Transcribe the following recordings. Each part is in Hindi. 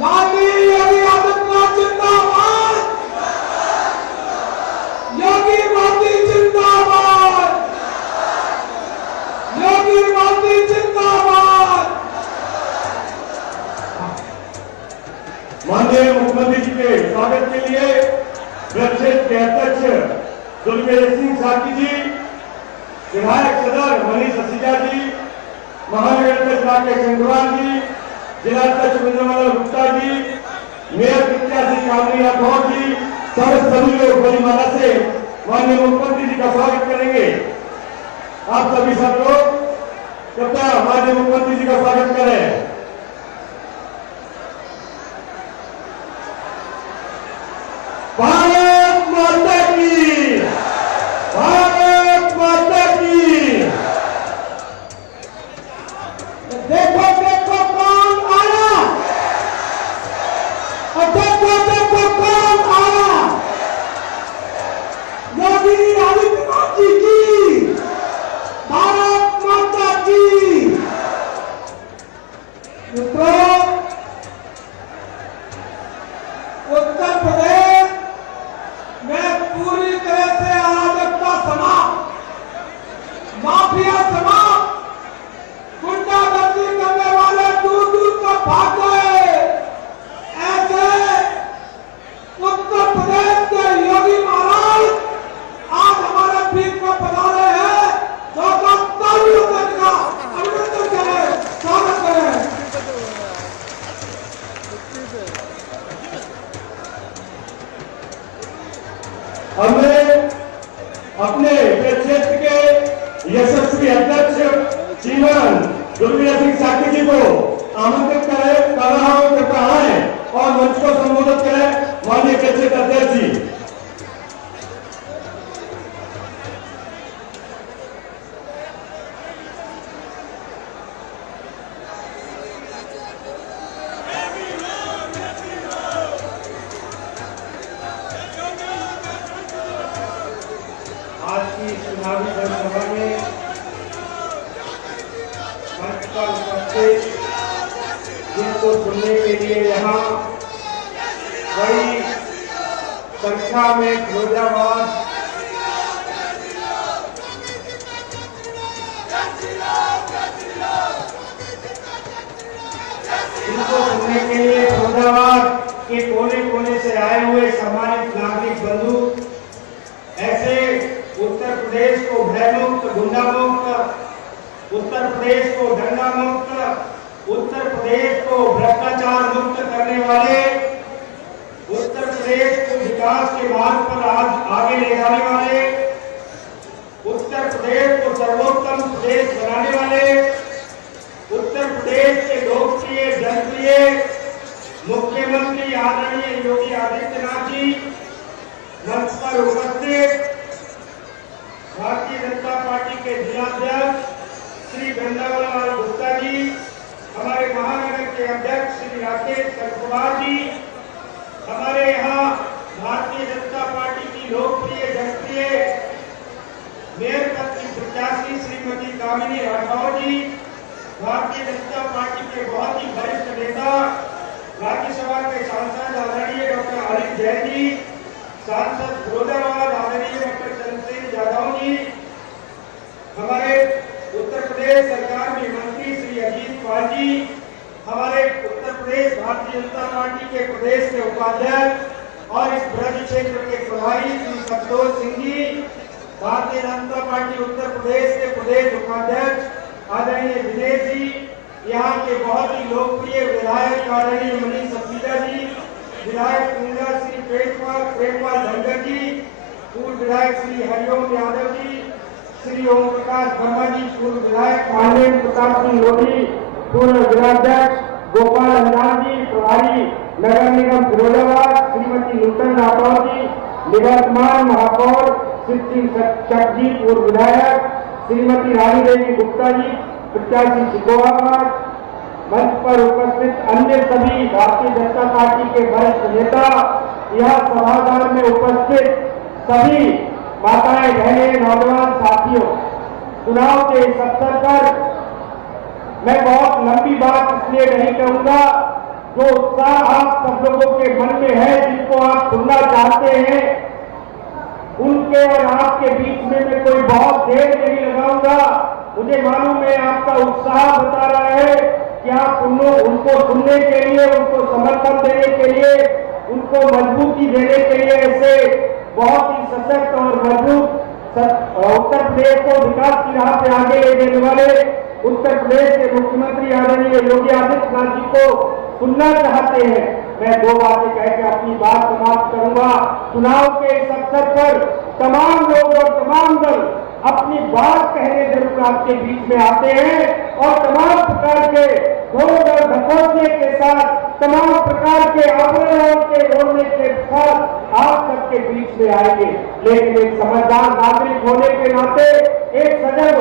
माननीय योगी आदित्यनाथ जिंदाबाद, योगी मोदी जिंदाबाद, योगी मोदी जिंदाबाद। माननीय मुख्यमंत्री जी के स्वागत के लिए ब्रह्मक्षेत्र के अध्यक्ष दुर्गेश सिंह साकी जी, विधायक सदर मनीष ससीजा जी, महानगर अध्यक्ष राकेश चंद्रवाल जी, जिला अध्यक्ष विंद्रमला गुप्ता जी, मेयर प्रत्याशी कामनी राठौर जी, सभी लोग बड़ी मात्रा से माननीय मुख्यमंत्री जी का स्वागत करेंगे। आप सभी सब लोग कृपया माननीय मुख्यमंत्री जी का स्वागत करें। भारत माता की, भारत माता की। देखो देखो कौन आया, और देखो देखो कौन आया, योगी आदित्यनाथ जी की, भारत माता की। मित्रों, उत्तर प्रदेश में पूरी तरह से अराजकता समाप्त, माफिया समाप्त, गुंडागर्दी करने वाले दूर दूर तक भाग गए। ऐसे उत्तर प्रदेश के योगी महाराज आज हमारे बीच में पधारे हैं। लोगों तालियों से इनका अभिनंदन करें, स्वागत करें। हमने अपने क्षेत्र के यशस्वी अध्यक्ष श्रीमान दुर्गेश सिंह साकी जी को आमंत्रित कर रहा हूं कि कहा है और मंच को संबोधित करें। माननीय क्षेत्र अध्यक्ष जी। आज की चुनावी जनसभा में मंच पर उपस्थित जिनको सुनने के लिए यहाँ बड़ी संख्या में फिरोजाबाद के कोने कोने से आए हुए सम्मानित नागरिक बंधु, ऐसे उत्तर प्रदेश को भयमुक्त, गुंडा मुक्त, उत्तर प्रदेश को दंगा मुक्त, उत्तर प्रदेश को भ्रष्टाचार मुक्त करने वाले, उत्तर प्रदेश को विकास के मार्ग पर आज आगे ले जाने वाले, उत्तर प्रदेश को सर्वोत्तम प्रदेश बनाने वाले, उत्तर प्रदेश के लोकप्रिय जनप्रिय मुख्यमंत्री आदरणीय योगी आदित्यनाथ जी, मंच पर उपस्थित भारतीय जनता पार्टी के जिलाध्यक्ष श्री विंद्रमला गुप्ता जी, हमारे महानगर के अध्यक्ष श्री राकेश चंद्रवाल जी, हमारे यहाँ भारतीय जनता पार्टी की लोकप्रिय जनप्रिय मेयर पद की प्रत्याशी श्रीमती कामिनी राठौर जी, भारतीय जनता पार्टी के बहुत ही वरिष्ठ नेता राज्यसभा के सांसद आदरणीय डॉक्टर आरिफ जैन जी, सांसद फिरोजाबाद आदरणीय डॉक्टर चंद्रशेखर यादव जी, हमारे उत्तर प्रदेश सरकार में मंत्री श्री अजीत पाल जी, हमारे उत्तर प्रदेश भारतीय जनता पार्टी के प्रदेश के उपाध्यक्ष और इस ब्रज क्षेत्र के प्रभारी श्री संतोष सिंह जी, भारतीय जनता पार्टी उत्तर प्रदेश के प्रदेश उपाध्यक्ष आदरणीय दिनेश जी, यहाँ के बहुत ही लोकप्रिय विधायक आदरणीय मनीष ससीजा जी, विधायक कुंडा श्री प्रेमपाल धनगर जी, पूर्व विधायक श्री हरिओम यादव जी, श्री ओम प्रकाश वर्मा जी, पूर्व विधायक मानवेंद्र प्रताप सिंह लोधी, पूर्व जिलाध्यक्ष गोपाल अंजान जी, प्रभारी नगर निगम फिरोजाबाद श्रीमती नूतन राठौर जी, निवर्तमान महापौर श्री चक जी, पूर्व विधायक श्रीमती रानी देवी गुप्ता जी, प्रत्याशी सिकोहाबाद, मंच पर उपस्थित अन्य सभी भारतीय जनता पार्टी के वरिष्ठ नेता, यह सभागार में उपस्थित सभी माताएं, बहनें, नौजवान साथियों, चुनाव के इस अवसर पर मैं बहुत लंबी बात इसलिए नहीं कहूंगा जो उत्साह आप सब लोगों के मन में है, जिनको आप सुनना चाहते हैं, उनके और आपके बीच में मैं कोई बहुत देर नहीं लगाऊंगा। मुझे मालूम है आपका उत्साह बता रहा है कि आप उनको सुनने के लिए, उनको समर्थन देने के लिए, उनको मजबूती देने के लिए ऐसे बहुत ही सशक्त और मजबूत उत्तर प्रदेश को विकास की राह पे आगे ले जाने वाले उत्तर प्रदेश के मुख्यमंत्री आदरणीय योगी आदित्यनाथ जी को सुनना चाहते हैं। मैं दो बातें कह के अपनी बात समाप्त करूंगा। चुनाव के इस अवसर पर तमाम लोग और तमाम दल अपनी बात कहने जरूर आपके बीच में आते हैं और तमाम प्रकार के घोर और धकोसले के साथ, तमाम प्रकार के आवरणों के ओढ़ने के साथ आप सबके बीच में आएंगे। लेकिन एक समझदार नागरिक होने के नाते, एक सजग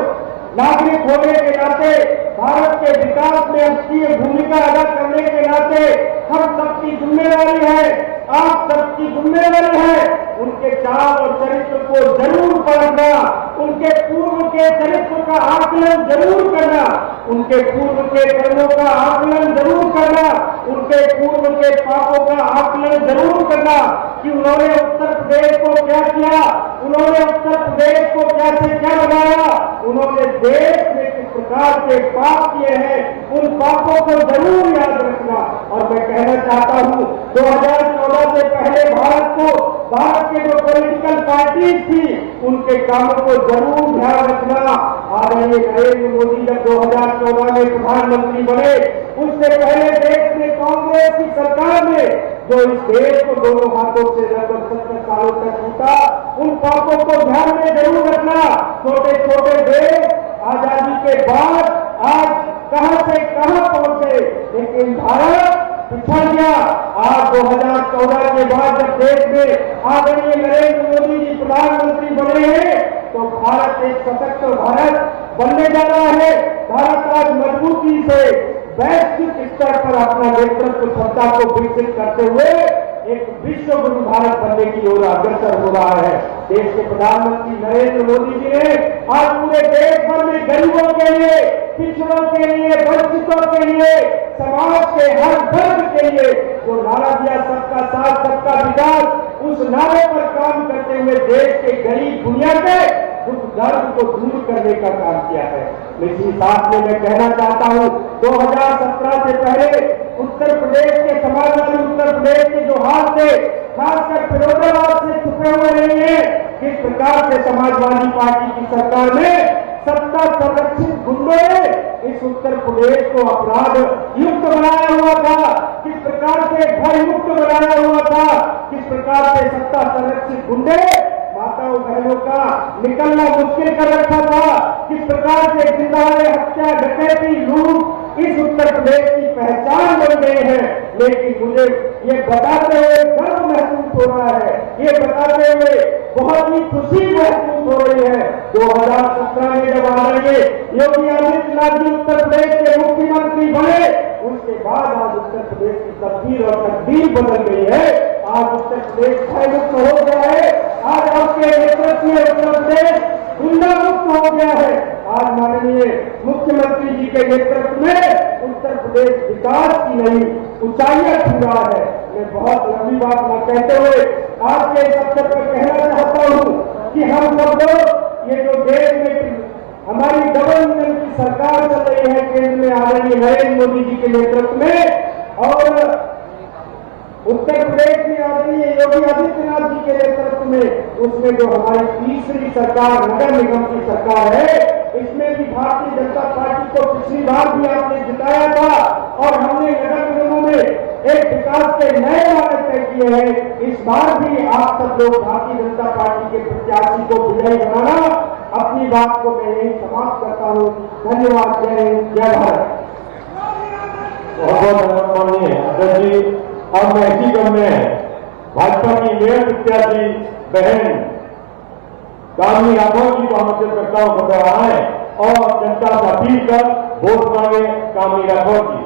नागरिक होने के नाते, भारत के विकास में सक्रिय भूमिका अदा करने के नाते हम सबकी जिम्मेदारी है, आप सबकी जिम्मेदारी है उनके चाल और चरित्र को जरूर पढ़ना, उनके पूर्व के चरित्र का आकलन जरूर करना, उनके पूर्व के कर्मों का आकलन जरूर करना, उनके पूर्व के पापों का आकलन जरूर करना कि उन्होंने उत्तर प्रदेश को क्या किया, उन्होंने उत्तर प्रदेश को क्या से क्या बनाया, उन्होंने देश में किस प्रकार के पाप किए हैं, उन पापों को जरूर याद रखना। और मैं कहना चाहता हूं 2014 से पहले भारत के जो पॉलिटिकल पार्टीज थी उनके कामों को जरूर ध्यान रखना। आदरणीय नरेंद्र मोदी जब 2014 में प्रधानमंत्री बने, उससे पहले देश में कांग्रेस की सरकार ने जो इस देश को दोनों हाथों से लगभग 70 सालों तक लूटा, उन पापों को ध्यान में जरूर रखना। छोटे छोटे देश आजादी के बाद आज कहां से कहां पहुंचे, लेकिन भारत पिछड़ गया। आज 2014 के बाद जब देश में आदरणीय नरेंद्र मोदी जी प्रधानमंत्री बने हैं, तो भारत एक सशक्त भारत बनने जा रहा है। भारत आज मजबूती से वैश्विक स्तर पर अपना नेतृत्व क्षमता को विकसित करते हुए एक विश्व गुरु भारत बनने की ओर अग्रसर हो रहा है। देश के प्रधानमंत्री नरेंद्र मोदी जी ने आज पूरे देश भर में गरीबों के लिए, पिछड़ों के लिए, वंचितों के लिए, समाज के हर वर्ग के लिए जो नारा दिया सबका साथ सबका विकास, उस नारे पर काम करते हुए देश के गरीब दुनिया के दुख दर्द को दूर करने का काम किया है। इसी साथ में मैं कहना चाहता हूं 2017 से पहले उत्तर प्रदेश के समाजवादी उत्तर प्रदेश के जो हाथ थे, खासकर फिरोजाबाद से छुपे हुए नहीं है, किस प्रकार से समाजवादी पार्टी की सरकार में सत्ता संरक्षित गुंडों ने इस उत्तर प्रदेश को अपराध युक्त बनाया हुआ था, किस प्रकार से भय युक्त बनाया हुआ था, किस प्रकार से सत्ता संरक्षित गुंडे माताओं बहनों का निकलना मुश्किल कर रखा था, किस प्रकार से जिंदारे हत्या, डकैती, लूट इस उत्तर प्रदेश की पहचान बन गए हैं। लेकिन मुझे ये बताते हुए गर्व महसूस हो रहा है, ये बताते हुए बहुत ही खुशी महसूस हो रही है 2017 में जब आदरणीय योगी आदित्यनाथ जी उत्तर प्रदेश के मुख्यमंत्री बने, उसके बाद आज उत्तर प्रदेश की तस्वीर और तकदीर बदल गई है। आज उत्तर प्रदेश भय मुक्त हो गया है। आज आपके नेतृत्व में उत्तर प्रदेश गुंडा मुक्त हो गया है। आज माननीय मुख्यमंत्री जी के नेतृत्व में उत्तर प्रदेश विकास की नई ऊंचाइयां छू रहा है। मैं बहुत लंबी बात न कहते हुए आपके इस अवसर पर कहना चाहता हूं कि हम सब लोग ये जो देश में हमारी डबल इंजन की सरकार चल रही है केंद्र में आदरणीय नरेंद्र मोदी जी के नेतृत्व में, और उत्तर प्रदेश में आदरणीय योगी आदित्यनाथ जी के नेतृत्व में, उसमें जो हमारी तीसरी सरकार नगर निगम की सरकार है, इसमें भी भारतीय जनता पार्टी को पिछली बार भी आपने जिताया था और हमने नगर निगमों में एक विकास के नए मानक तय किए हैं। इस बार भी आप सब लोग भारतीय जनता पार्टी के प्रत्याशी को विजयी बनाना। अपनी बात को मैं यही समाप्त करता हूँ। धन्यवाद। जय हिंद, जय भारत। बहुत बहुत माननीय अध्यक्ष जी, अब मैं इसी क्रम में भाजपा की मेयर प्रत्याशी बहन कामनी राठौर जी को आमंत्रित करता हूं रहा है और जनता से अपील कर वोट मांगे कामनी राठौर जी।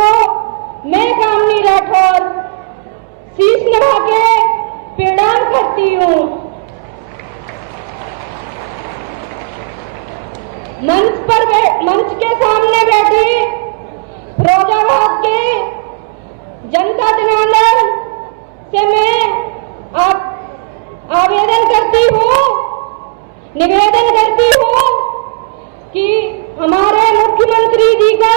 को मैं कामनी राठौर शीश नवा के प्रणाम करती हूँ। मंच के सामने बैठी फिरोजाबाद के जनता जनार्दन से मैं आवेदन करती हूँ, निवेदन करती हूँ कि हमारे मुख्यमंत्री जी का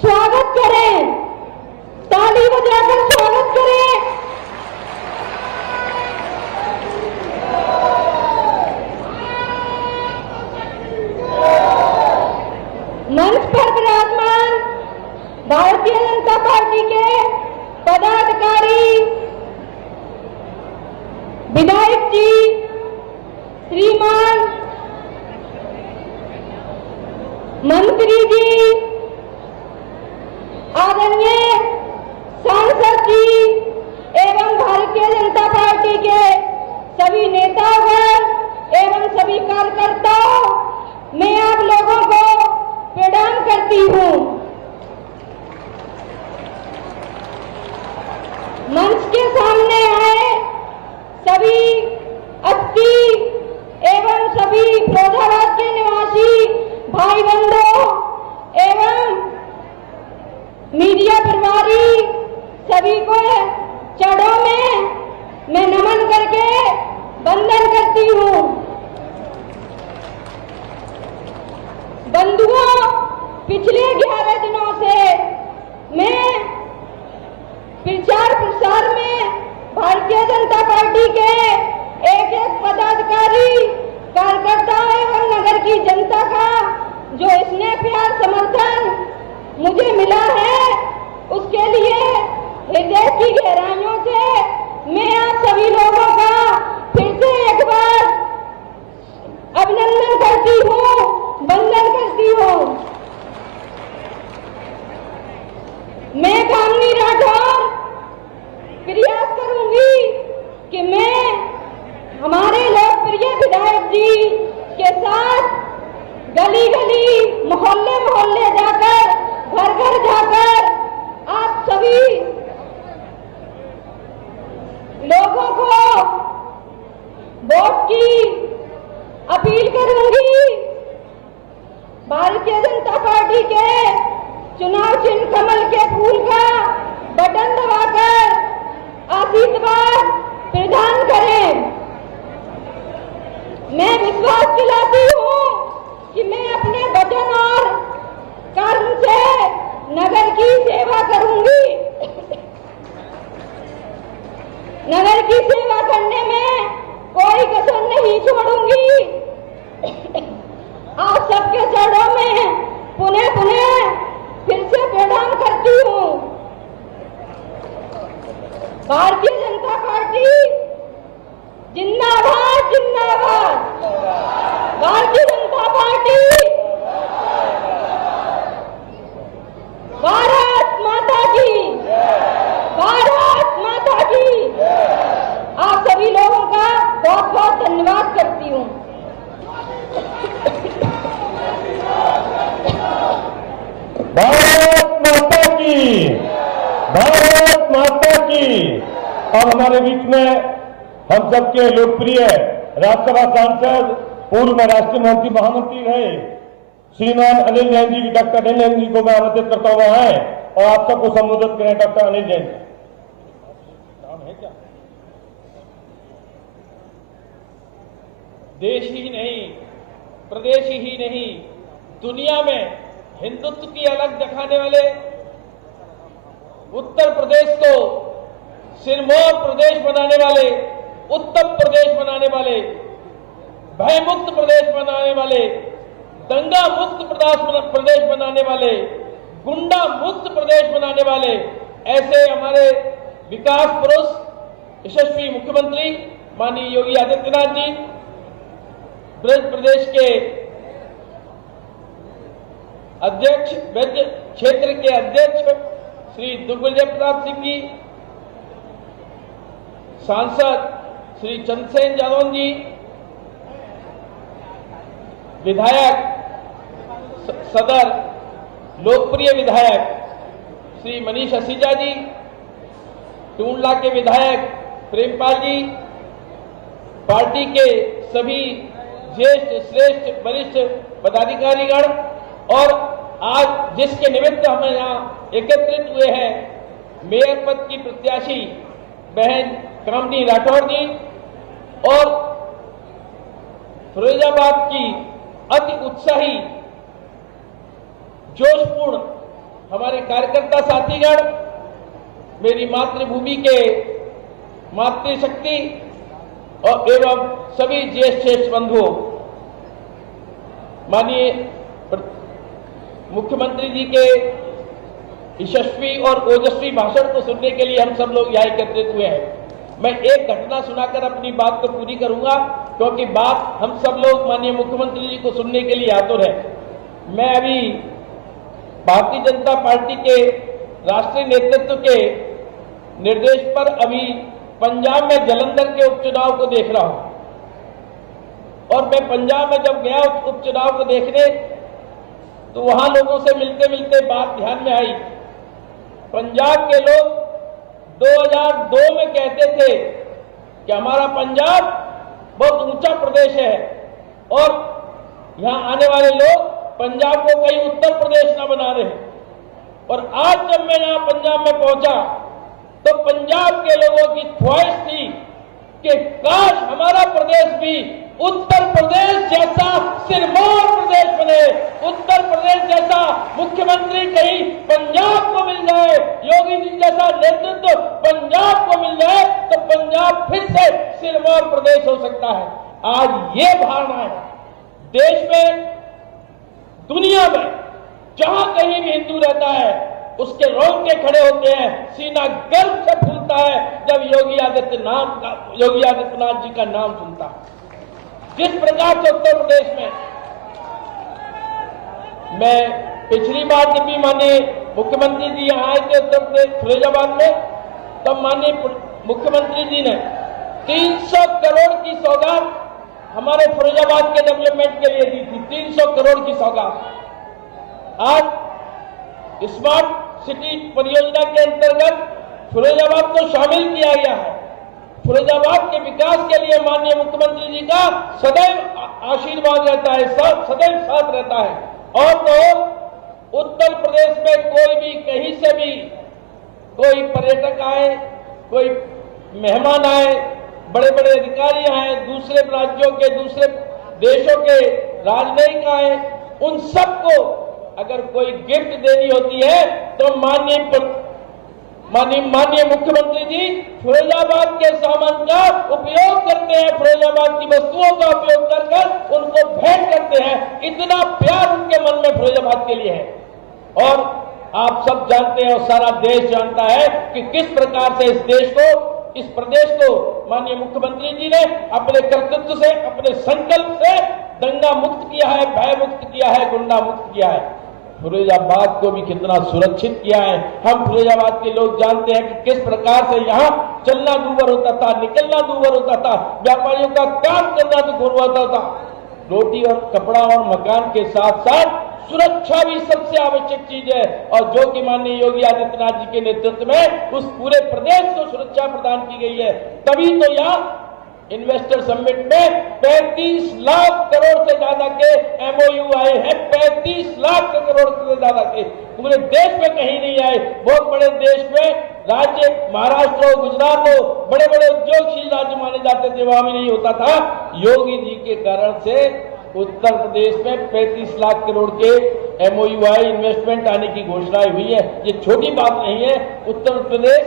स्वागत करें, ताली बजाकर स्वागत करें। मंच पर विराजमान भारतीय जनता पार्टी के पदाधिकारी, विधायक जी, श्रीमान मंत्री जी, आदरणीय सांसद जी एवं भारतीय जनता पार्टी के सभी नेतागण एवं सभी कार्यकर्ताओं, मैं आप लोगों को प्रणाम करती हूँ। मंच के सामने आए सभी अतिथि एवं सभी फिरोजाबाद के निवासी भाई बंधुओं एवं मीडिया प्रभारी सभी को चरणों में मैं नमन करके वंदन करती हूँ। बंधुओं, पिछले 11 दिनों से मैं प्रचार प्रसार में भारतीय जनता पार्टी के एक एक पदाधिकारी, कार्यकर्ताओं एवं नगर की जनता का जो स्नेह प्यार समर्थन मुझे मिला है, उसके लिए हृदय की गहराइयों से मैं आप सभी लोगों का फिर से एक बार अभिनंदन करती हूँ, वंदन करती हूँ। मैं कामनी राठौर प्रयास करूंगी कि मैं हमारे लोकप्रिय विधायक जी के साथ गली गली, मोहल्ले मोहल्ले जाकर, घर घर जाकर आप सभी लोगों को वोट की अपील करूंगी। भारतीय जनता पार्टी के चुनाव चिन्ह कमल के फूल का बटन दबाकर आशीर्वाद प्रदान करें। मैं विश्वास दिलाती हूँ कि मैं अपने वचन और कर्म से नगर की सेवा करूंगी। नगर की सेवा करने में कोई कसर नहीं छोड़ूंगी। आप सबके चरणों में पुनः पुनः फिर से प्रणाम करती हूँ। भारतीय जनता पार्टी जिंदाबाद, जिंदाबाद। भारतीय जनता पार्टी, भारत माता की, भारत माता की। आप सभी लोगों का बहुत बहुत धन्यवाद करती हूँ। भारत माता की, भारत माता की। और हमारे बीच में हम सबके लोकप्रिय राज्यसभा सांसद, पूर्व में राष्ट्रीय मंत्री, महामंत्री रहे श्रीमान अनिल जैन जी, डॉक्टर अनिल जैन जी को मैं आमंत्रित करता हुआ है और आप सबको संबोधित करें। डॉक्टर अनिल जैन, नाम है क्या? देश ही नहीं, प्रदेश ही नहीं, दुनिया में हिंदुत्व की अलग दिखाने वाले उत्तर प्रदेश को सिरमौर प्रदेश बनाने वाले, उत्तम प्रदेश बनाने वाले, भयमुक्त प्रदेश बनाने वाले, दंगा मुक्त प्रदेश बनाने वाले, गुंडा मुक्त प्रदेश बनाने वाले ऐसे हमारे विकास पुरुष यशस्वी मुख्यमंत्री माननीय योगी आदित्यनाथ जी, ब्रज प्रदेश के अध्यक्ष, ब्रज क्षेत्र के अध्यक्ष श्री दिग्विजय प्रताप सिंह जी, सांसद श्री चंद्रसेन यादव जी, विधायक सदर लोकप्रिय विधायक श्री मनीष असीजा जी, टूंडला के विधायक प्रेमपाल जी, पार्टी के सभी ज्येष्ठ श्रेष्ठ वरिष्ठ पदाधिकारीगण और आज जिसके निमित्त हम यहाँ एकत्रित हुए हैं, मेयर पद की प्रत्याशी बहन कामनी राठौर जी और फिरोजाबाद की अति उत्साही जोशपूर्ण हमारे कार्यकर्ता साथीगण, मेरी मातृभूमि के मातृशक्ति और एवं सभी ज्येष्ठ श्रेष्ठ बंधुओं, माननीय मुख्यमंत्री जी के यशस्वी और ओजस्वी भाषण को सुनने के लिए हम सब लोग यहाँ एकत्रित हुए हैं। मैं एक घटना सुनाकर अपनी बात को पूरी करूंगा, क्योंकि बात हम सब लोग माननीय मुख्यमंत्री जी को सुनने के लिए आतुर है। मैं अभी भारतीय जनता पार्टी के राष्ट्रीय नेतृत्व के निर्देश पर अभी पंजाब में जालंधर के उपचुनाव को देख रहा हूं और मैं पंजाब में जब गया उपचुनाव को देखने तो वहां लोगों से मिलते मिलते बात ध्यान में आई। पंजाब के लोग 2002 में कहते थे कि हमारा पंजाब बहुत ऊंचा प्रदेश है और यहां आने वाले लोग पंजाब को कहीं उत्तर प्रदेश ना बना रहे। और आज जब मैं यहां पंजाब में पहुंचा तो पंजाब के लोगों की ख्वाहिश थी कि काश हमारा प्रदेश भी उत्तर प्रदेश जैसा सिरमौर प्रदेश बने, उत्तर प्रदेश जैसा मुख्यमंत्री कहीं पंजाब को मिल जाए, योगी जी जैसा नेतृत्व पंजाब को मिल जाए तो पंजाब फिर से सिरमौर प्रदेश हो सकता है। आज ये भावना है देश में, दुनिया में, जहां कहीं भी हिंदू रहता है उसके रोंगटे खड़े होते हैं, सीना गर्व से फूलता है जब योगी आदित्यनाथ जी का नाम सुनता है। जिस प्रकार से उत्तर प्रदेश में मैं पिछली बार जब भी माननीय मुख्यमंत्री जी यहाँ आए थे उत्तर प्रदेश फिरोजाबाद में, तब माननीय मुख्यमंत्री जी ने 300 करोड़ की सौगात हमारे फिरोजाबाद के डेवलपमेंट के लिए दी थी। 300 करोड़ की सौगात आज स्मार्ट सिटी परियोजना के अंतर्गत फिरोजाबाद को शामिल किया गया है। फिरोजाबाद के विकास के लिए माननीय मुख्यमंत्री जी का सदैव आशीर्वाद रहता है, सदैव साथ रहता है। और तो उत्तर प्रदेश में कोई भी कहीं से भी कोई पर्यटक आए, कोई मेहमान आए, बड़े बड़े अधिकारी आए, दूसरे राज्यों के, दूसरे देशों के राजनयिक आए, उन सबको अगर कोई गिफ्ट देनी होती है तो माननीय मुख्यमंत्री जी फिरोजाबाद के सामान का उपयोग करते हैं, फिरोजाबाद की वस्तुओं का उपयोग कर उनको भेंट करते हैं। इतना प्यार उनके मन में फिरोजाबाद के लिए है। और आप सब जानते हैं और सारा देश जानता है कि किस प्रकार से इस देश को, इस प्रदेश को माननीय मुख्यमंत्री जी ने अपने कर्तृत्व से, अपने संकल्प से दंगा मुक्त किया है, भय मुक्त किया है, गुंडा मुक्त किया है। फिरोजाबाद को भी कितना सुरक्षित किया है। हम फिरोजाबाद के लोग जानते हैं कि किस प्रकार से यहाँ चलना दूभर होता था, निकलना दूभर होता था, व्यापारियों का काम करना दूभर होता था। रोटी और कपड़ा और मकान के साथ साथ सुरक्षा भी सबसे आवश्यक चीज है, और जो कि माननीय योगी आदित्यनाथ जी के नेतृत्व में उस पूरे प्रदेश को सुरक्षा प्रदान की गई है। तभी तो यहाँ इन्वेस्टर समिट में 35 लाख करोड़ से ज्यादा के एमओयू आए हैं। 35 लाख करोड़ से ज्यादा के पूरे देश में कहीं नहीं आए। बहुत बड़े देश में राज्य महाराष्ट्र हो, गुजरात हो, बड़े बड़े उद्योगशील राज्य माने जाते थे, वहां भी नहीं होता था। योगी जी के कारण से उत्तर प्रदेश में 35 लाख करोड़ के एमओयू आए, इन्वेस्टमेंट आने की घोषणा हुई है। ये छोटी बात नहीं है। Uttar Pradesh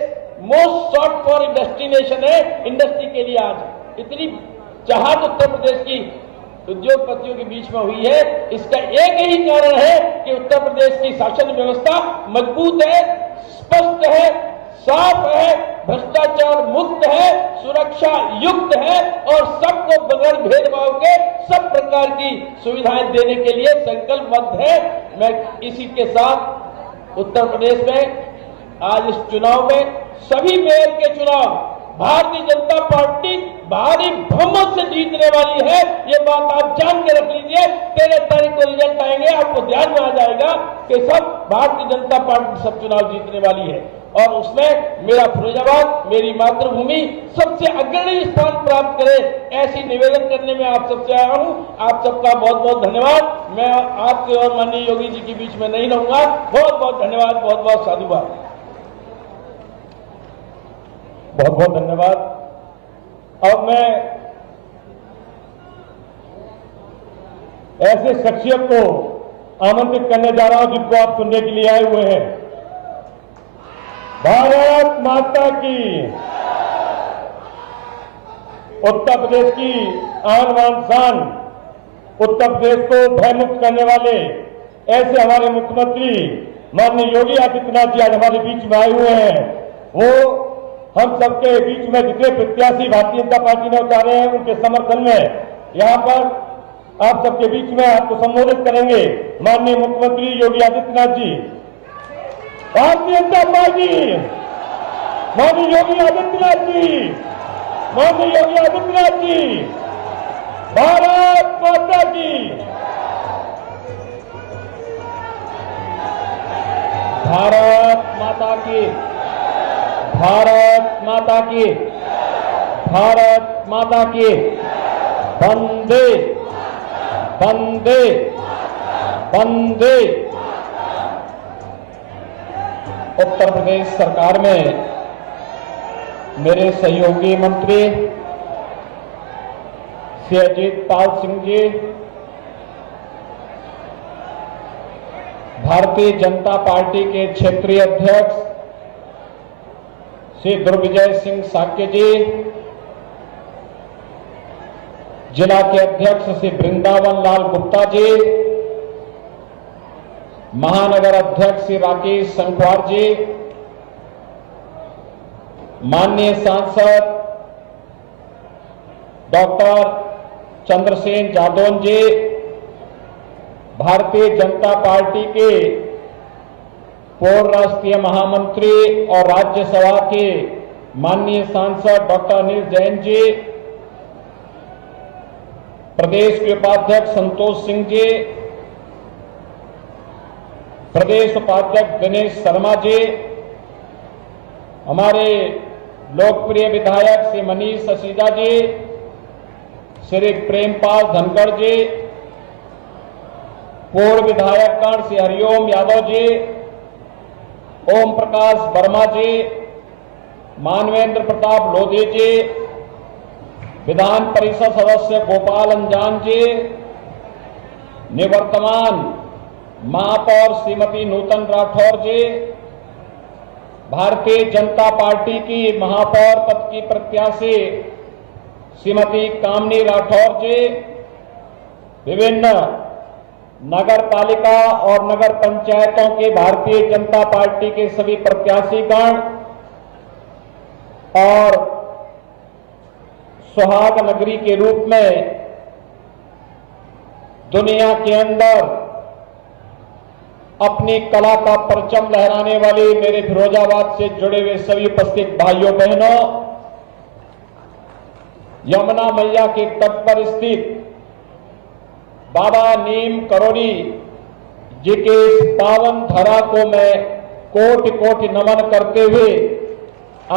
most short for destination है इंडस्ट्री के लिए। आज इतनी चाहत उत्तर प्रदेश की उद्योगपतियों के बीच में हुई है। इसका एक ही कारण है कि उत्तर प्रदेश की शासन व्यवस्था मजबूत है, स्पष्ट है, साफ है, भ्रष्टाचार मुक्त है, सुरक्षा युक्त है और सबको बगैर भेदभाव के सब प्रकार की सुविधाएं देने के लिए संकल्पबद्ध है। मैं इसी के साथ उत्तर प्रदेश में आज इस चुनाव में सभी मेयर के चुनाव भारतीय जनता पार्टी भारी बहुमत से जीतने वाली है। ये बात आप जान के रख लीजिए। 13 तारीख को रिजल्ट आएंगे, आपको ध्यान में आ जाएगा कि सब भारतीय जनता पार्टी सब चुनाव जीतने वाली है और उसमें मेरा फिरोजाबाद, मेरी मातृभूमि सबसे अग्रणी स्थान प्राप्त करे, ऐसी निवेदन करने में आप सबसे आया हूं। आप सबका बहुत बहुत धन्यवाद। मैं आपके और माननीय योगी जी के बीच में नहीं रहूंगा। बहुत बहुत धन्यवाद, बहुत बहुत साधुवाद। बहुत बहुत धन्यवाद। अब मैं ऐसे शख्सियत को आमंत्रित करने जा रहा हूं जिनको आप सुनने के लिए आए हुए हैं। भारत माता की, उत्तर प्रदेश की आन बान शान, उत्तर प्रदेश को भयमुक्त करने वाले ऐसे हमारे मुख्यमंत्री माननीय योगी आदित्यनाथ जी आज हमारे बीच में आए हुए हैं। वो हम सबके बीच में जितने प्रत्याशी भारतीय जनता पार्टी ने उतारे हैं उनके समर्थन में यहां पर आप सबके बीच में आपको संबोधित करेंगे माननीय मुख्यमंत्री योगी आदित्यनाथ जी। भारतीय जनता पार्टी, माननीय योगी आदित्यनाथ जी, माननीय योगी आदित्यनाथ जी, भारत माता की। भारत माता की, भारत माता की, भारत माता की। वंदे वंदे वंदे। उत्तर प्रदेश सरकार में मेरे सहयोगी मंत्री श्री अजीत पाल सिंह जी, भारतीय जनता पार्टी के क्षेत्रीय अध्यक्ष श्री दुर्विजय सिंह साक्य जी, जिला के अध्यक्ष श्री वृंदावन लाल गुप्ता जी, महानगर अध्यक्ष श्री राकेश संखवार जी, माननीय सांसद डॉक्टर चंद्रसेन जादौन जी, भारतीय जनता पार्टी के पूर्व राष्ट्रीय महामंत्री और राज्यसभा के माननीय सांसद डॉक्टर अनिल जैन जी, प्रदेश के उपाध्यक्ष संतोष सिंह जी, प्रदेश उपाध्यक्ष दिनेश शर्मा जी, हमारे लोकप्रिय विधायक श्री मनीष ससीजा जी, श्री प्रेमपाल धनखड़ जी, पूर्व विधायकगण श्री हरिओम यादव जी, ओम प्रकाश वर्मा जी, मानवेंद्र प्रताप लोधी जी, विधान परिषद सदस्य गोपाल अंजान जी, निवर्तमान महापौर श्रीमती नूतन राठौर जी, भारतीय जनता पार्टी की महापौर पद की प्रत्याशी श्रीमती कामनी राठौर जी, विभिन्न नगर पालिका और नगर पंचायतों के भारतीय जनता पार्टी के सभी प्रत्याशीगण और सुहाग नगरी के रूप में दुनिया के अंदर अपनी कला का परचम लहराने वाले मेरे फिरोजाबाद से जुड़े हुए सभी उपस्थित भाइयों बहनों, यमुना मैया के तट पर स्थित बाबा नीम करोड़ी जी के इस पावन धरा को मैं कोटि कोटि नमन करते हुए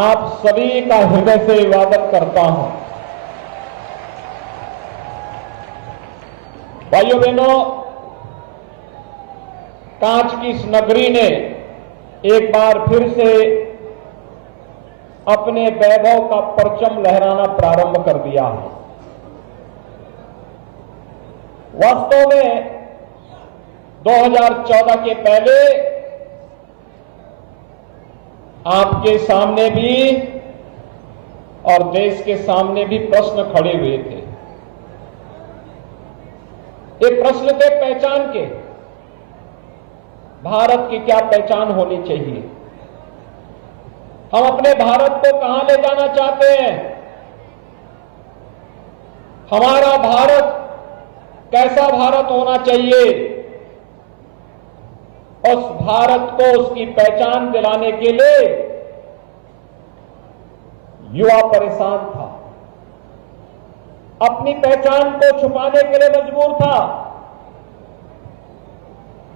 आप सभी का हृदय से अभिवादन करता हूं। भाइयों बहनों, कांच की इस नगरी ने एक बार फिर से अपने वैभव का परचम लहराना प्रारंभ कर दिया है। वास्तव में 2014 के पहले आपके सामने भी और देश के सामने भी प्रश्न खड़े हुए थे। ये प्रश्न थे पहचान के, भारत की क्या पहचान होनी चाहिए, हम अपने भारत को कहां ले जाना चाहते हैं, हमारा भारत कैसा भारत होना चाहिए। उस भारत को उसकी पहचान दिलाने के लिए युवा परेशान था, अपनी पहचान को छुपाने के लिए मजबूर था।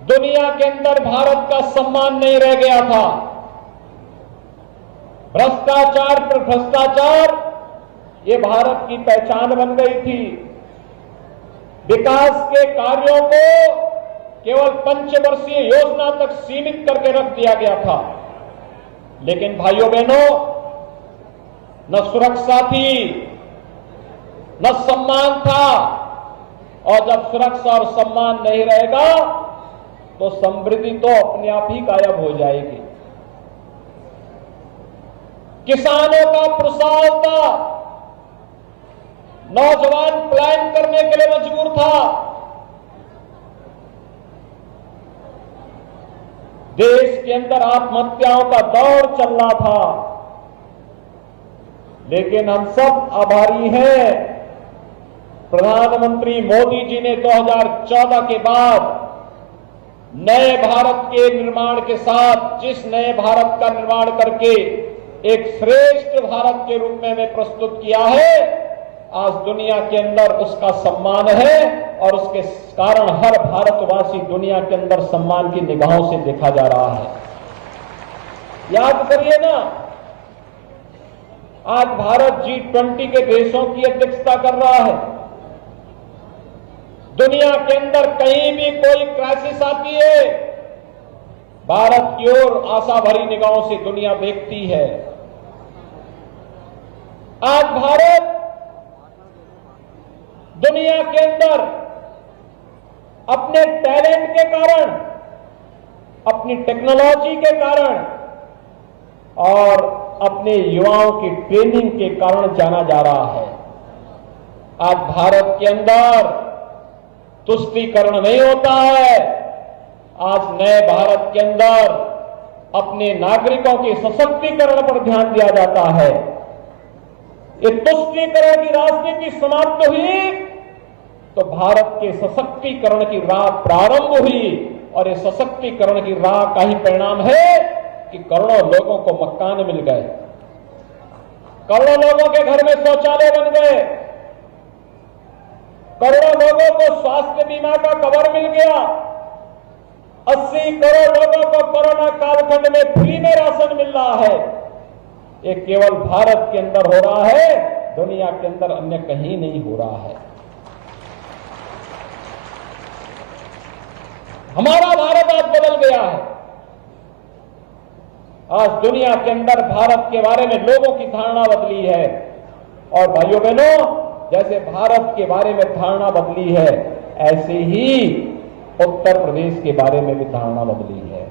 दुनिया के अंदर भारत का सम्मान नहीं रह गया था। भ्रष्टाचार पर भ्रष्टाचार ये भारत की पहचान बन गई थी। विकास के कार्यों को केवल पंचवर्षीय योजना तक सीमित करके रख दिया गया था। लेकिन भाइयों बहनों, न सुरक्षा थी, न सम्मान था, और जब सुरक्षा और सम्मान नहीं रहेगा तो समृद्धि तो अपने आप ही गायब हो जाएगी। किसानों का पुरुषार्थ था, नौजवान पलायन करने के लिए मजबूर था। देश के अंदर आत्महत्याओं का दौर चल रहा था। लेकिन हम सब आभारी हैं, प्रधानमंत्री मोदी जी ने 2014 के बाद नए भारत के निर्माण के साथ, जिस नए भारत का निर्माण करके एक श्रेष्ठ भारत के रूप में हमें प्रस्तुत किया है, आज दुनिया के अंदर उसका सम्मान है और उसके कारण हर भारतवासी दुनिया के अंदर सम्मान की निगाहों से देखा जा रहा है। याद करिए ना, आज भारत G20 के देशों की अध्यक्षता कर रहा है। दुनिया के अंदर कहीं भी कोई क्राइसिस आती है, भारत की ओर आशा भरी निगाहों से दुनिया देखती है। आज भारत दुनिया के अंदर अपने टैलेंट के कारण, अपनी टेक्नोलॉजी के कारण और अपने युवाओं की ट्रेनिंग के कारण जाना जा रहा है। आज भारत के अंदर तुष्टीकरण नहीं होता है। आज नए भारत के अंदर अपने नागरिकों के सशक्तिकरण पर ध्यान दिया जाता है। ये तुष्टीकरण की राजनीति समाप्त हुई तो भारत के सशक्तिकरण की राह प्रारंभ हुई, और ये सशक्तिकरण की राह का ही परिणाम है कि करोड़ों लोगों को मकान मिल गए, करोड़ों लोगों के घर में शौचालय बन गए, करोड़ों लोगों को स्वास्थ्य बीमा का कवर मिल गया, 80 करोड़ लोगों को कोरोना कालखंड में फ्री में राशन मिल रहा है। ये केवल भारत के अंदर हो रहा है, दुनिया के अंदर अन्य कहीं नहीं हो रहा है। हमारा भारत आज बदल गया है। आज दुनिया के अंदर भारत के बारे में लोगों की धारणा बदली है। और भाइयों बहनों, जैसे भारत के बारे में धारणा बदली है, ऐसे ही उत्तर प्रदेश के बारे में भी धारणा बदली है।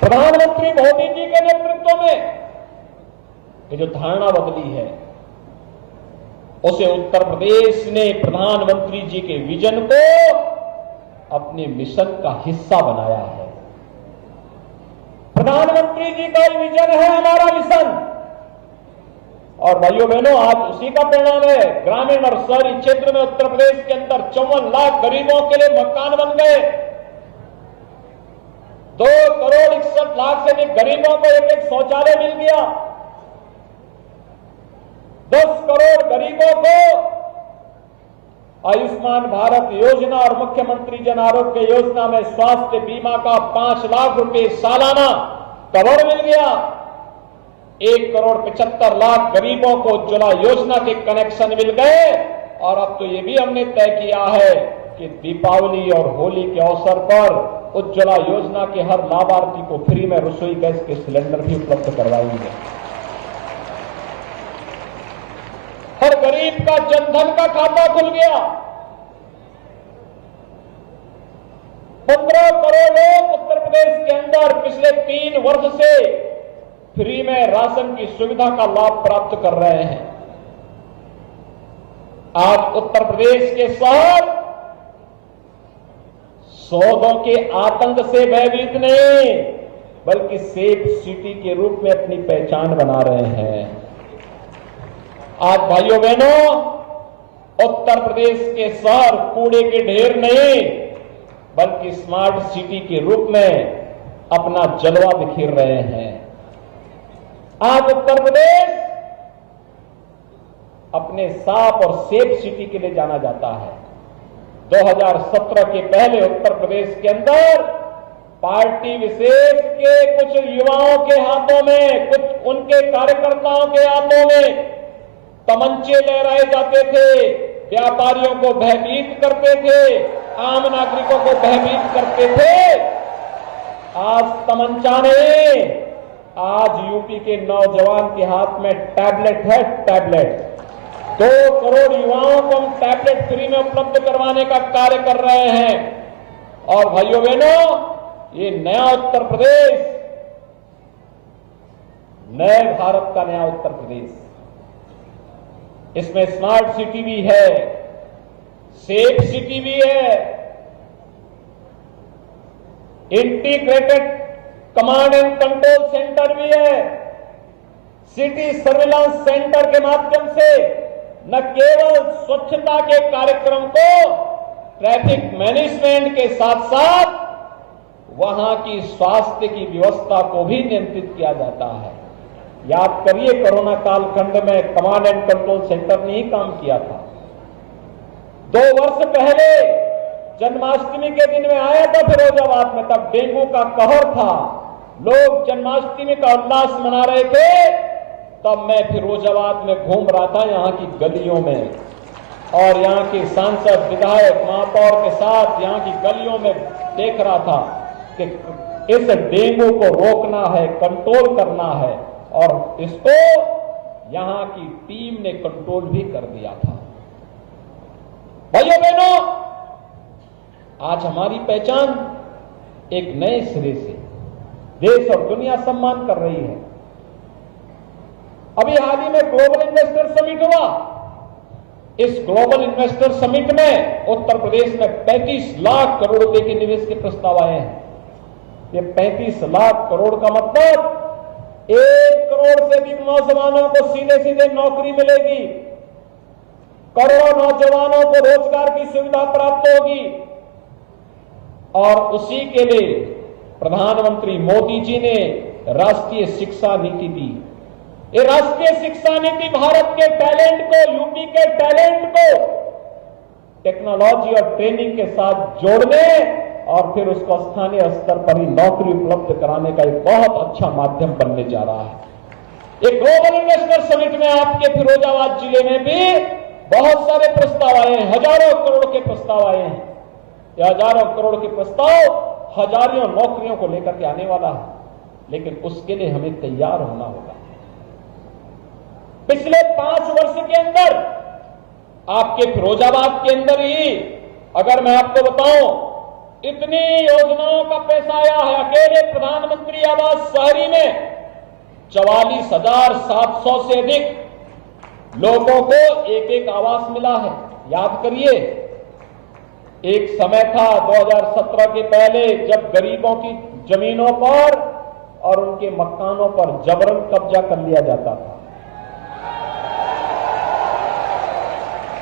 प्रधानमंत्री मोदी जी के नेतृत्व में ये जो धारणा बदली है, उसे उत्तर प्रदेश ने प्रधानमंत्री जी के विजन को अपने मिशन का हिस्सा बनाया है। प्रधानमंत्री जी का विजन है हमारा मिशन, और भाइयों बहनों, आज उसी का परिणाम है। ग्रामीण और शहरी क्षेत्र में उत्तर प्रदेश के अंदर 54 लाख गरीबों के लिए मकान बन गए। 2 करोड़ 61 लाख से अधिक गरीबों को एक शौचालय मिल गया। 10 करोड़ गरीबों को आयुष्मान भारत योजना और मुख्यमंत्री जन आरोग्य योजना में स्वास्थ्य बीमा का 5 लाख रुपए सालाना कवर मिल गया। 1 करोड़ 75 लाख गरीबों को उज्ज्वला योजना के कनेक्शन मिल गए। और अब तो ये भी हमने तय किया है कि दीपावली और होली के अवसर पर उज्ज्वला योजना के हर लाभार्थी को फ्री में रसोई गैस के सिलेंडर भी उपलब्ध करवाएंगे। हर गरीब का जनधन का खाता खुल गया। 15 करोड़ लोग उत्तर प्रदेश के अंदर पिछले 3 वर्ष से फ्री में राशन की सुविधा का लाभ प्राप्त कर रहे हैं। आज उत्तर प्रदेश के शहर सौदों के आतंक से भयभीत नहीं, बल्कि सेफ सिटी के रूप में अपनी पहचान बना रहे हैं। आज भाइयों बहनों, उत्तर प्रदेश के शहर कूड़े के ढेर नहीं, बल्कि स्मार्ट सिटी के रूप में अपना जलवा बिखेर रहे हैं। आज उत्तर प्रदेश अपने साफ और सेफ सिटी के लिए जाना जाता है। 2017 के पहले उत्तर प्रदेश के अंदर पार्टी विशेष के कुछ युवाओं के हाथों में, कुछ उनके कार्यकर्ताओं के हाथों में तमंचे लहराए जाते थे, व्यापारियों को भयभीत करते थे, आम नागरिकों को भयभीत करते थे। आज तमंचा नहीं, आज यूपी के नौजवान के हाथ में टैबलेट है, टैबलेट। 2 करोड़ युवाओं को हम टैबलेट फ्री में उपलब्ध करवाने का कार्य कर रहे हैं। और भाइयों बहनों, ये नया उत्तर प्रदेश, नए भारत का नया उत्तर प्रदेश, इसमें स्मार्ट सिटी भी है, सेफ सिटी भी है, integrated command and control centre भी है। सिटी सर्विलांस सेंटर के माध्यम से न केवल स्वच्छता के कार्यक्रम को, ट्रैफिक मैनेजमेंट के साथ साथ वहां की स्वास्थ्य की व्यवस्था को भी नियंत्रित किया जाता है। याद करिए, कोरोना कालखंड में कमांड एंड कंट्रोल सेंटर ने ही काम किया था। 2 वर्ष पहले जन्माष्टमी के दिन में आया था फिरोजाबाद में, तब डेंगू का कहर था, लोग जन्माष्टमी का उल्लास मना रहे थे। तब मैं फिरोजाबाद में घूम रहा था, यहां की गलियों में, और यहां के सांसद, विधायक, महापौर के साथ यहां की गलियों में देख रहा था कि इस डेंगू को रोकना है, कंट्रोल करना है, और इसको यहां की टीम ने कंट्रोल भी कर दिया था। भाइयों बहनों, आज हमारी पहचान एक नए सिरे से देश और दुनिया सम्मान कर रही है। अभी हाल ही में ग्लोबल इन्वेस्टर समिट हुआ। इस ग्लोबल इन्वेस्टर समिट में उत्तर प्रदेश में 35 लाख करोड़ रुपए के निवेश के प्रस्ताव आए हैं। ये 35 लाख करोड़ का मतलब 1 करोड़ से अधिक नौजवानों को सीधे सीधे नौकरी मिलेगी, करोड़ों नौजवानों को रोजगार की सुविधा प्राप्त होगी। और उसी के लिए प्रधानमंत्री मोदी जी ने राष्ट्रीय शिक्षा नीति दी। ये राष्ट्रीय शिक्षा नीति भारत के टैलेंट को, यूपी के टैलेंट को टेक्नोलॉजी और ट्रेनिंग के साथ जोड़ने और फिर उसको स्थानीय स्तर पर ही नौकरी उपलब्ध कराने का एक बहुत अच्छा माध्यम बनने जा रहा है। एक ग्लोबल इन्वेस्टर समिट में आपके फिरोजाबाद जिले में भी बहुत सारे प्रस्ताव आए हैं, हजारों करोड़ के प्रस्ताव आए हैं। ये हजारों करोड़ के प्रस्ताव हजारों नौकरियों को लेकर के आने वाला है, लेकिन उसके लिए हमें तैयार होना होगा। पिछले 5 वर्ष के अंदर आपके फिरोजाबाद के अंदर ही अगर मैं आपको बताऊं, इतनी योजनाओं का पैसा आया है। अकेले प्रधानमंत्री आवास शहरी में 44,700 से अधिक लोगों को एक आवास मिला है। याद करिए, एक समय था 2017 के पहले जब गरीबों की जमीनों पर और उनके मकानों पर जबरन कब्जा कर लिया जाता था,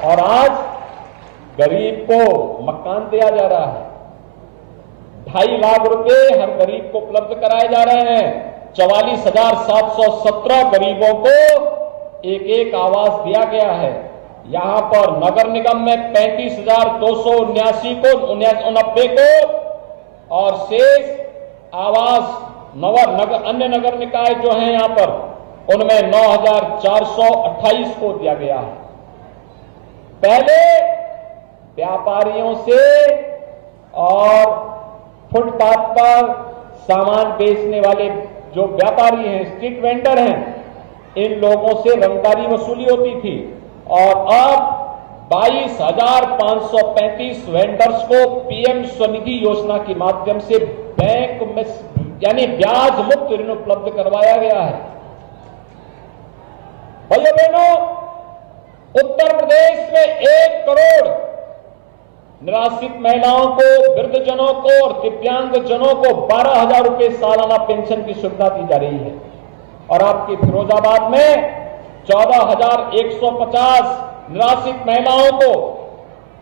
और आज गरीब को मकान दिया जा रहा है। 2.5 लाख रुपए हर गरीब को उपलब्ध कराए जा रहे हैं। 44,717 गरीबों को एक आवास दिया गया है। यहां पर नगर निगम में 35,279 को और शेष आवास अन्य नगर निकाय जो हैं यहां पर, उनमें 9,428 को दिया गया है। पहले व्यापारियों से और फुटपाथ पर सामान बेचने वाले जो व्यापारी हैं, स्ट्रीट वेंडर हैं, इन लोगों से रंगदारी वसूली होती थी, और अब 22,535 वेंडर्स को पीएम स्वनिधि योजना के माध्यम से बैंक में यानी ब्याज मुक्त ऋण उपलब्ध करवाया गया है। भाइयों बहनों, उत्तर प्रदेश में 1 करोड़ निराश्रित महिलाओं को, वृद्धजनों को और दिव्यांगजनों को 12,000 रुपए सालाना पेंशन की सुविधा दी जा रही है। और आपके फिरोजाबाद में 14,150 निराश्रित महिलाओं को,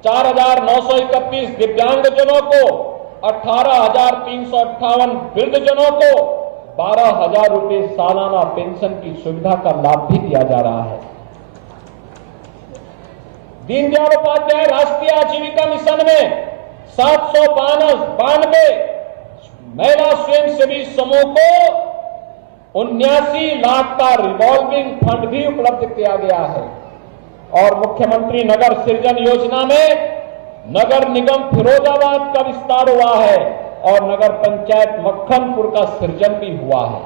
4,931 दिव्यांगजनों को, 18,358 वृद्धजनों को 12,000 रुपए सालाना पेंशन की सुविधा का लाभ भी दिया जा रहा है। दीनदयाल उपाध्याय राष्ट्रीय आजीविका मिशन में 792 महिला स्वयंसेवी समूह को 79 लाख का रिवॉल्विंग फंड भी उपलब्ध किया गया है। और मुख्यमंत्री नगर सृजन योजना में नगर निगम फिरोजाबाद का विस्तार हुआ है और नगर पंचायत मक्खनपुर का सृजन भी हुआ है।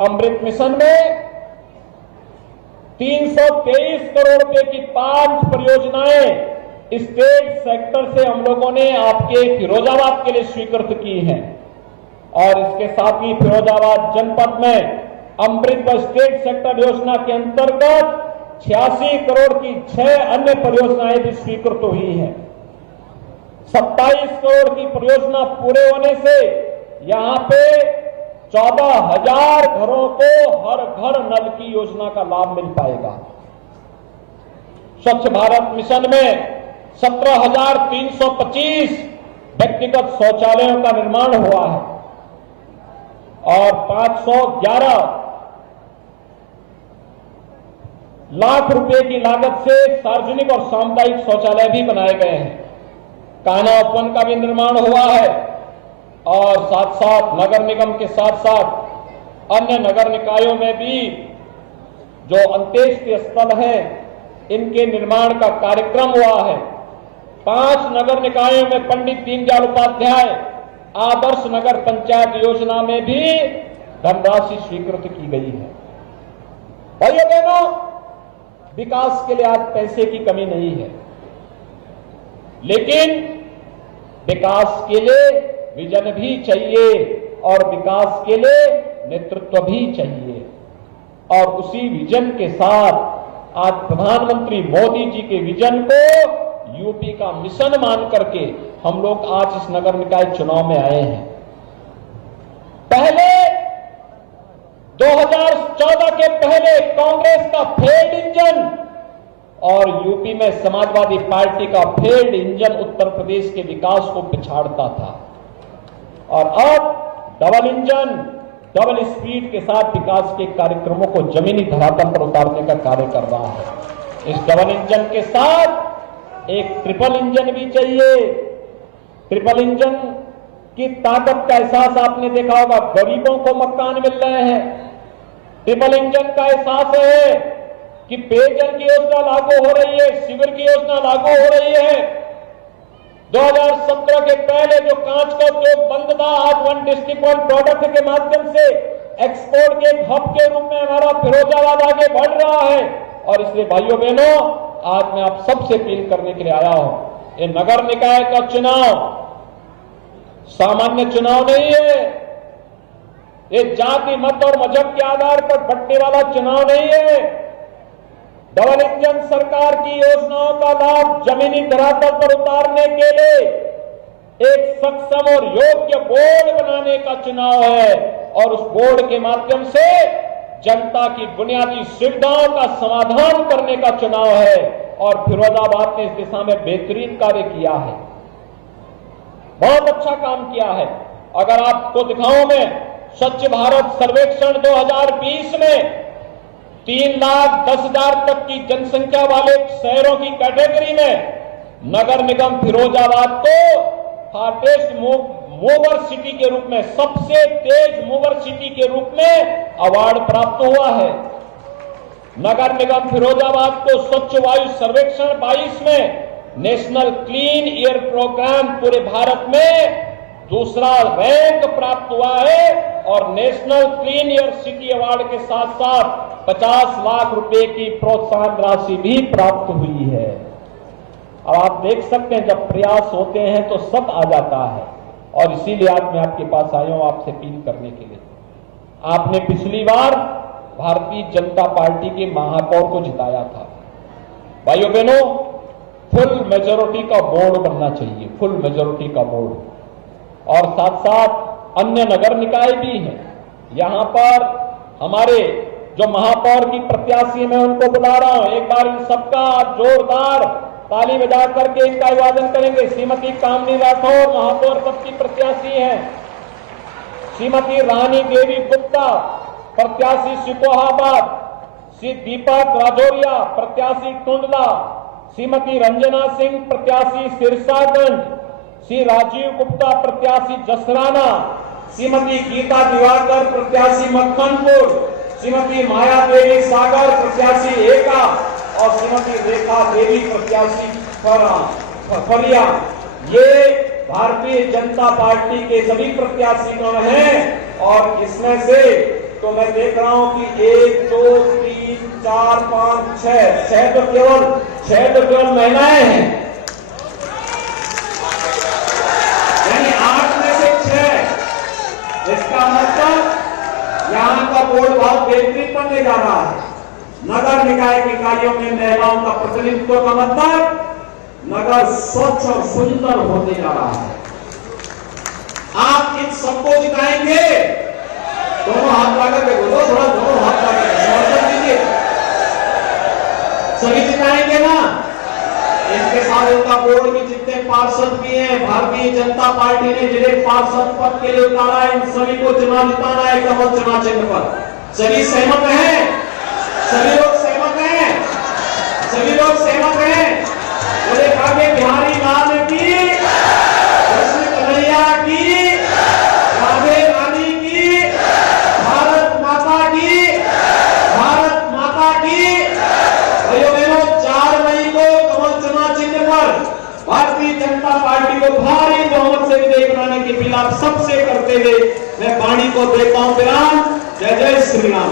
अमृत मिशन में 323 करोड़ रुपए की 5 परियोजनाएं स्टेट सेक्टर से हम लोगों ने आपके फिरोजाबाद के लिए स्वीकृत की हैं। और इसके साथ ही फिरोजाबाद जनपद में अमृत स्टेट सेक्टर योजना के अंतर्गत 86 करोड़ की 6 अन्य परियोजनाएं भी स्वीकृत हुई हैं। 27 करोड़ की परियोजना पूरे होने से यहां पे 14,000 घरों को हर घर नल की योजना का लाभ मिल पाएगा। स्वच्छ भारत मिशन में 17,325 व्यक्तिगत शौचालयों का निर्माण हुआ है और 511 लाख रुपए की लागत से सार्वजनिक और सामुदायिक शौचालय भी बनाए गए हैं। कान्हा उपवन का भी निर्माण हुआ है और साथ साथ नगर निगम के साथ साथ अन्य नगर निकायों में भी जो अंत्येष्टि स्थल हैं इनके निर्माण का कार्यक्रम हुआ है। 5 नगर निकायों में पंडित दीनदयाल उपाध्याय आदर्श नगर पंचायत योजना में भी धनराशि स्वीकृत की गई है। भाइयों बहनों, विकास के लिए आज पैसे की कमी नहीं है, लेकिन विकास के लिए विजन भी चाहिए और विकास के लिए नेतृत्व भी चाहिए। और उसी विजन के साथ आज प्रधानमंत्री मोदी जी के विजन को यूपी का मिशन मान करके हम लोग आज इस नगर निकाय चुनाव में आए हैं। पहले 2014 के पहले कांग्रेस का फेल्ड इंजन और यूपी में समाजवादी पार्टी का फेल्ड इंजन उत्तर प्रदेश के विकास को पिछाड़ता था और अब डबल इंजन डबल स्पीड के साथ विकास के कार्यक्रमों को जमीनी धरातल पर उतारने का कार्य कर रहा है। इस डबल इंजन के साथ एक ट्रिपल इंजन भी चाहिए। ट्रिपल इंजन की ताकत का एहसास आपने देखा होगा, गरीबों को मकान मिल रहे हैं। ट्रिपल इंजन का एहसास है कि पेयजल की योजना लागू हो रही है, शिविर की योजना लागू हो रही है। 2017 के पहले जो कांच का उद्योग बंद था, आज वन डिस्ट्रिक्ट वन प्रोडक्ट के माध्यम से एक्सपोर्ट के एक हब के रूप में हमारा फिरोजाबाद आगे बढ़ रहा है। और इसलिए भाइयों बहनों, आज मैं आप सबसे अपील करने के लिए आया हूं, ये नगर निकाय का चुनाव सामान्य चुनाव नहीं है, ये जाति मत और मजहब के आधार पर बंटने वाला चुनाव नहीं है। डबल इंजन सरकार की योजनाओं का लाभ जमीनी धरातल पर उतारने के लिए एक सक्षम और योग्य बोर्ड बनाने का चुनाव है और उस बोर्ड के माध्यम से जनता की बुनियादी सुविधाओं का समाधान करने का चुनाव है। और फिरोजाबाद ने इस दिशा में बेहतरीन कार्य किया है, बहुत अच्छा काम किया है। अगर आपको दिखाऊं मैं, स्वच्छ भारत सर्वेक्षण 2020 में 3,10,000 तक की जनसंख्या वाले शहरों की कैटेगरी में नगर निगम फिरोजाबाद को फास्टेस्ट मूवर सिटी के रूप में, सबसे तेज मूवर सिटी के रूप में अवार्ड प्राप्त हुआ है। नगर निगम फिरोजाबाद को स्वच्छ वायु सर्वेक्षण 22 में नेशनल क्लीन एयर प्रोग्राम पूरे भारत में दूसरा रैंक प्राप्त हुआ है और national clean air city award के साथ साथ 50 लाख रुपए की प्रोत्साहन राशि भी प्राप्त हुई है। अब आप देख सकते हैं, जब प्रयास होते हैं तो सब आ जाता है। और इसीलिए आज मैं आपके पास आया हूं आपसे अपील करने के लिए। आपने पिछली बार भारतीय जनता पार्टी के महापौर को जिताया था। भाइयों बहनों, फुल मेजोरिटी का बोर्ड बनना चाहिए, फुल मेजोरिटी का बोर्ड। और साथ साथ अन्य नगर निकाय भी हैं। यहां पर हमारे जो महापौर की प्रत्याशी मैं उनको बुला रहा हूं, एक बार इन सबका जोरदार ताली बजा करके इनका अभिवादन करेंगे। श्रीमती कामनी राठौर महापौर पद की प्रत्याशी हैं, श्रीमती रानी देवी गुप्ता प्रत्याशी सिकोहाबाद, श्री दीपक राजौरिया प्रत्याशी टुंडला, श्रीमती रंजना सिंह प्रत्याशी सिरसागंज, श्री राजीव गुप्ता प्रत्याशी जसराना, श्रीमती गीता दिवाकर प्रत्याशी मक्खनपुर, श्रीमती माया देवी सागर प्रत्याशी एका और श्रीमती रेखा देवी प्रत्याशी फलिया। ये भारतीय जनता पार्टी के सभी प्रत्याशीगण हैं और इसमें से तो मैं देख रहा हूं कि 1, 2, 3, 4, 5, 6 तो केवल महिलाएं हैं, यानी 8 में से 6। इसका मतलब यहां का बोर्ड बहुत बेहतरीन बनने जा रहा है। नगर निकाय की इकाइयों में महिलाओं का प्रतिनिधित्व का मतलब नगर स्वच्छ और सुंदर होने जा रहा है। आप इन सबको जिताएंगे, दोनों हाथ लगा के बोलो, थोड़ा दोनों हाथ लगा के समर्थन दीजिए। सभी जिताएंगे ना? इसके साथ उनका बोर्ड में जितने पार्षद भी हैं, भारतीय जनता पार्टी ने जिन्हें पार्षद पद के लिए उतारा है, इन सभी को चुनाव जिताना है कमल चुनाव चिन्ह पर। सभी सहमत हैं? सभी लोग सहमत हैं? सभी लोग सहमत हैं? बोले आगे बिहारी लाल की, कृष्ण कन्हैया की, राधे रानी की, भारत माता की, भारत माता की। भाइयों बहनों, 4 मई को कमल चुनाव चिन्ह पर भारतीय जनता पार्टी को भारी बहुमत से विजयी बनाने की अपील आप सबसे करते हुए मैं वाणी को देता हूं विराम। जय जय श्री राम।